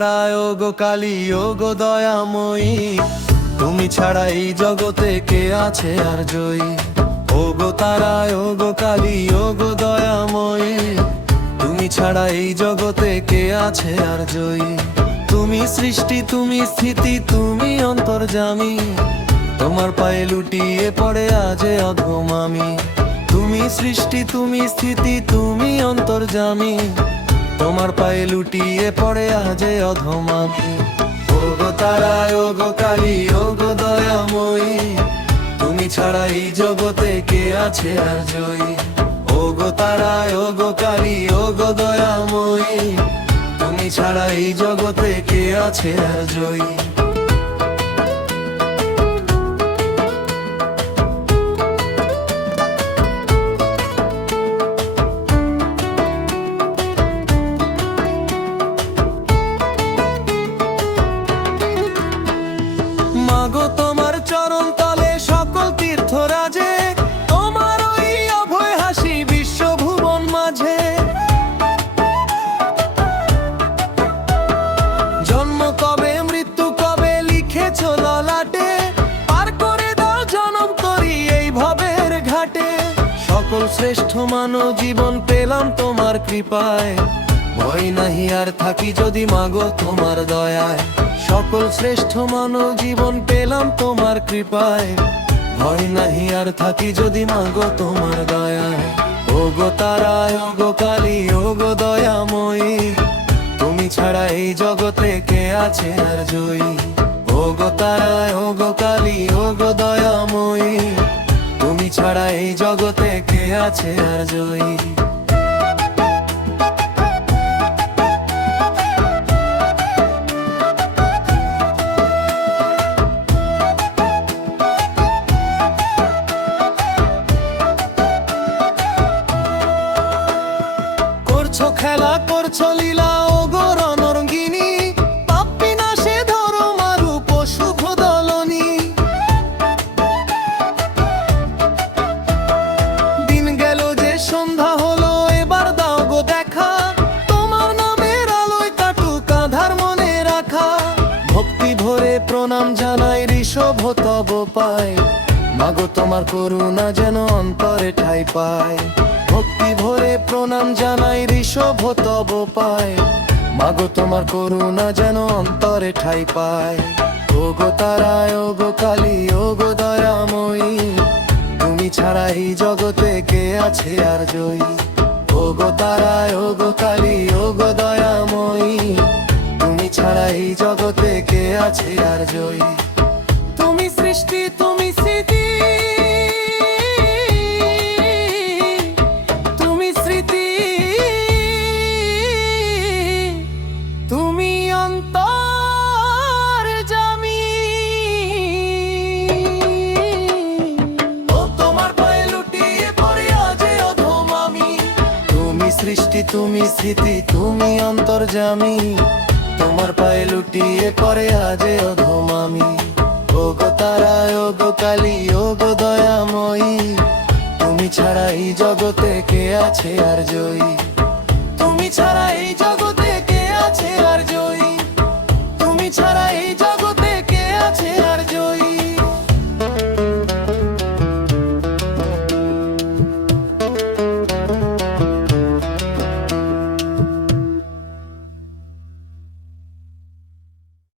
তারা ও গো কালী ও গো দয়াময়ী, তুমি ছাড়া এই জগতে কে আছে আর জয়ী। ও গো তারা ও গো কালী ও গো দয়াময়ী, তুমি ছাড়া এই জগতে কে আছে আর জয়ী। তুমি সৃষ্টি তুমি স্থিতি তুমি অন্তর্যামী, তোমার পায়ে লুটিয়ে পড়ে আজ অধম আমি। তুমি সৃষ্টি তুমি স্থিতি তুমি অন্তর্যামী, তোমার পায়ে লুটিয়ে পড়ে আজ অধম আমি। ও গো তারা ও গো কালী ও গো দয়াময়ী, তুমি ছাড়া এই জগতে কে আছে আর জয়ী। ও গো তারা ও গো কালী ও গো দয়াময়ী, তুমি ছাড়া এই জগতে কে আছে আর জয়ী। মাগো তোমার চরণ তলে সকল তীর্থরাজে, তোমার ওই অভয় হাসি বিশ্বভুবন মাঝে। জন্ম কবে মৃত্যু কবে লিখেছ ললাটে, পার করে দাও জনম তরি এই ভবের ঘাটে। সকল শ্রেষ্ঠ মানব জীবন পেলাম তোমার কৃপায়, ভয় নাহি আর থাকি যদি মাগো তোমার দয়ায়। সকল শ্রেষ্ঠ মানব জীবন পেলাম তোমার কৃপায়, ভয় নাহি আর থাকি যদি মাগো তোমার দয়ায়। ও গো তারা ও গো কালী ও গো দয়াময়ী, তুমি ছাড়া এই জগতে কে আছে আর জয়ী। ও গো তারা ও গো কালী ও গো দয়াময়ী, তুমি ছাড়া এই জগতে কে আছে আর জয়ী। খেলা করছো লীলা ও গো রণরঙ্গিনী, পাপ বিনাশে ধরো মারু শুভ দলনী। দিন গেল যে সন্ধ্যা হলো এবার দাও গো দেখা, তোমার নামের আলোয় কাটুক আধার মনে রাখা। ভক্তি ভরে প্রণাম জানাই ঋষভ তব পায়, মাগো তোমার করুণা যেন অন্তরে ঠাঁই পায়। ভক্তি ভরে প্রণাম জানাই ঋষভ তব পায়, মাগো তোমার করুণা যেন অন্তরে ঠাঁই পায়। ও গো তারা ও গো কালী ও গো দয়াময়ী, তুমি ছাড়া এই জগতে কে আছে আর জয়ী। ও গো তারা ও গো কালী ও গো দয়াময়ী, তুমি ছাড়া এই জগতে কে আছে আর জয়ী। তুমি সৃষ্টি তুমি স্থিতি তুমি অন্তর্যামী, ও তোমার পায়ে লুটিয়ে পড়ে আজ অধম আমি। তুমি সৃষ্টি তুমি স্থিতি তুমি অন্তর্যামী, তোমার পায়ে লুটিয়ে পড়ে আজ অধম আমি। ও গো তারা ও গো কালী ও গো দয়াময়ী, তুমি ছাড়া এই জগতে কে আছে আর জয়ী।